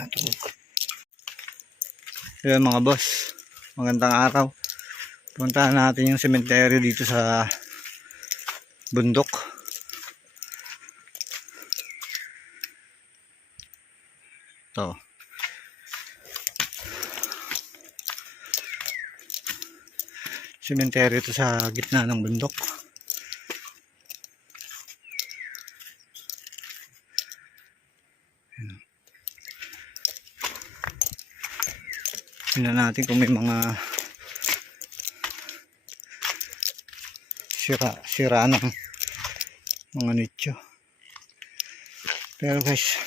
Pinatulog. Ayan mga boss, magandang araw. Puntahan natin yung sementeryo dito sa bundok. Ito. Sementeryo ito sa gitna ng bundok. Tingnan natin kung may mga sira ng mga nicho. Pero guys,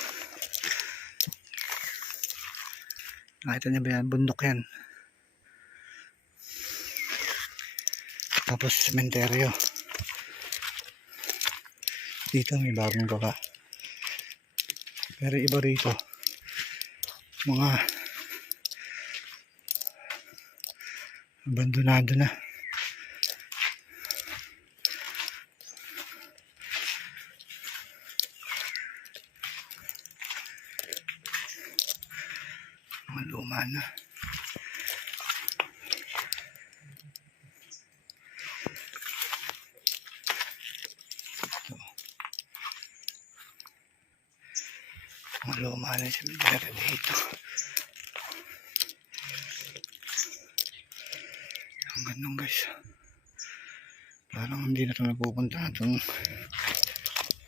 nakita niyo ba yan? Bundok yan. Tapos sementeryo. Dito may bagong gawa. Pero iba rito, mga abandonado na. Mga luma na. Ito. Mga luma na yung cemetery dito. Ang ganun guys. Parang hindi na ito napupunta itong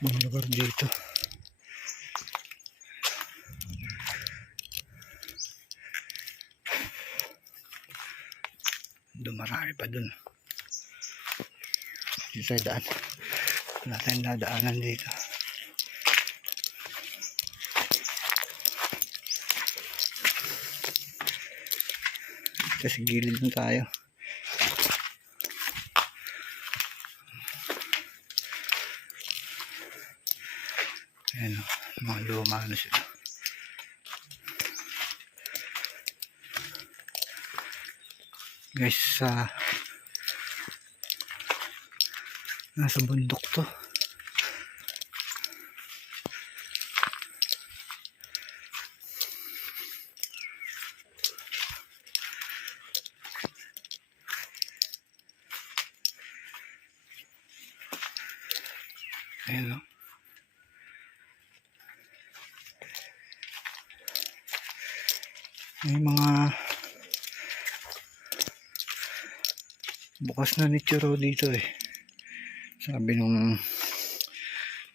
mga lugar dito. Dumarami pa dun. Dito tayo daan. Wala tayong dadaanan dito. Kasi gilid na tayo. Ayan o, mga luma na sila. Guys, nasa bundok to. Ayan o. May mga bukas na nicho dito eh. Sabi nung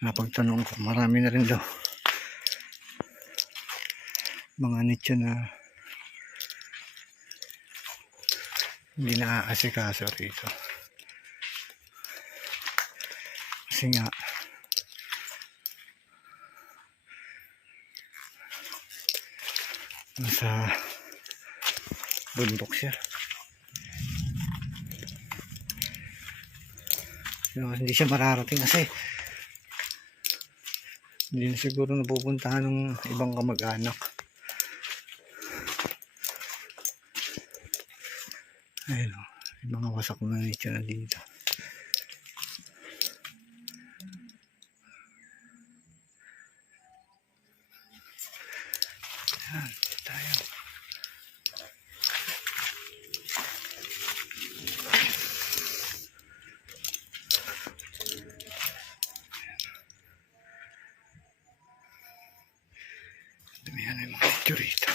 napagtanong ko, marami na rin daw mga nicho na hindi na-aasikaso rito. Kasi nga nasa bundok siya. So, hindi siya mararating kasi hindi na siguro napupuntahan ng ibang kamag-anak. Ayun o, yung mga wasak na nicho na dito. Ayan, tayo. Damihan na yung mga nicho rito.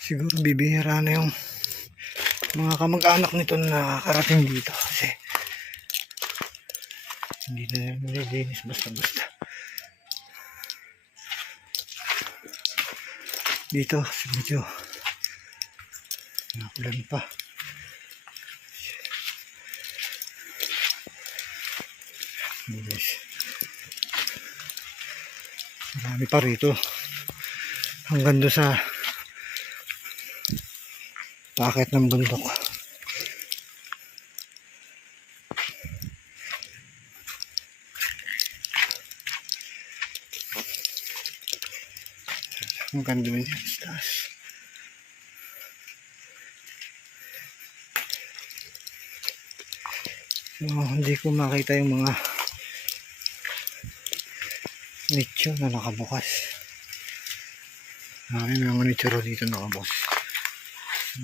Siguro bibihira na yung mga kamag-anak nito na nakakarating dito kasi hindi na nililinis basta-basta. Dito medyo nakulan pa. Yes. Marami pa rito hanggang doon sa paket ng bundok. Ang ganda niya sa taas. So, hindi ko makita yung mga nicho na nakabukas. May mga nicho raw dito nakabukas.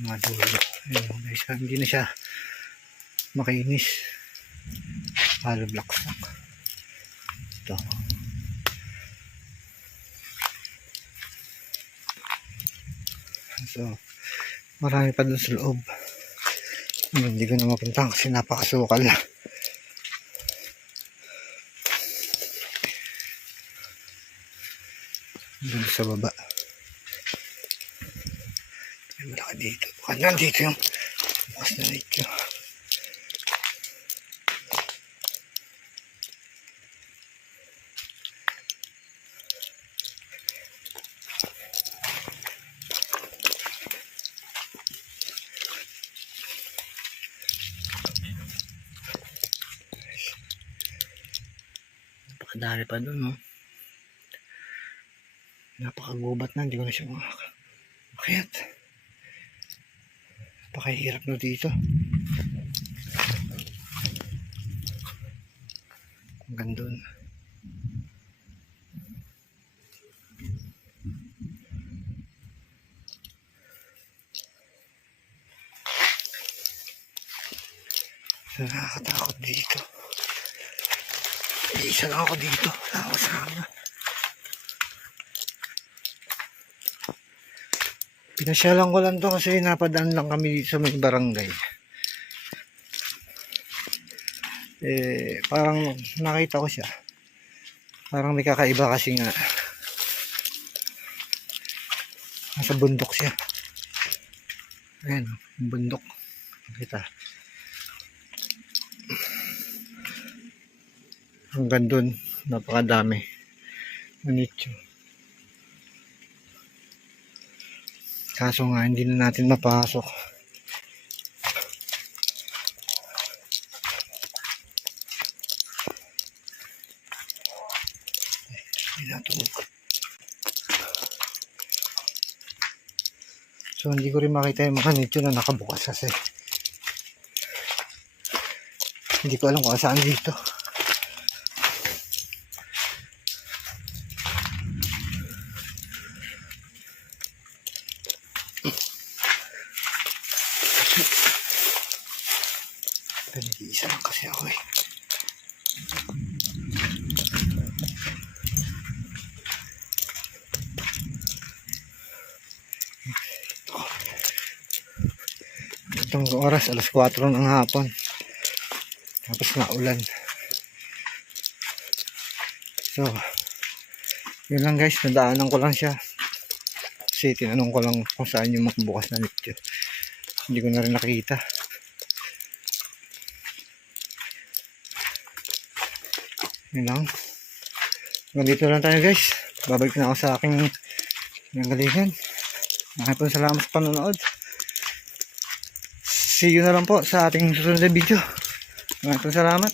Mga dulo. Ayun guys, hindi na siya makinis. Hollow block stock. Ito. So, marami pa dun sa loob. Hindi ko na mapunta kasi napakasukal. Dun sa baba. Ay, malaki dito. Baka nandito yung bukas na dito. Napakadami pa dun, no? Napakagubat na, hindi ko na siya makakayat. Napakahirap na dito. Hanggang dun. Nakakatakot dito. Isa lang ako dito. Ako sana. Pinasyalan ko lang to kasi napadaan lang kami dito sa may barangay. Parang nakita ko siya. Parang may kakaiba kasi nga. Nasa bundok siya. Ayan, bundok. Nakita. Hanggang dun, napakadami. Manityo. Kaso nga, hindi na natin mapasok. Hindi natulog. So, hindi ko rin makita yung mga nityo na nakabukas kasi. Hindi ko alam kung saan dito. Nag-iisa lang kasi ako eh. Itong oras, alas 4 ng hapon. Tapos na ulan. So, yun lang guys, nadaanan ko lang siya. Kasi tinanong ko lang kung saan yung magbukas na nityo. Hindi ko na rin nakikita. Yun lang. Ganito lang tayo guys. Babalik na ako sa aking nanggalingan. Maraming salamat sa panonood. See you na lang po sa ating susunod na video. Maraming salamat.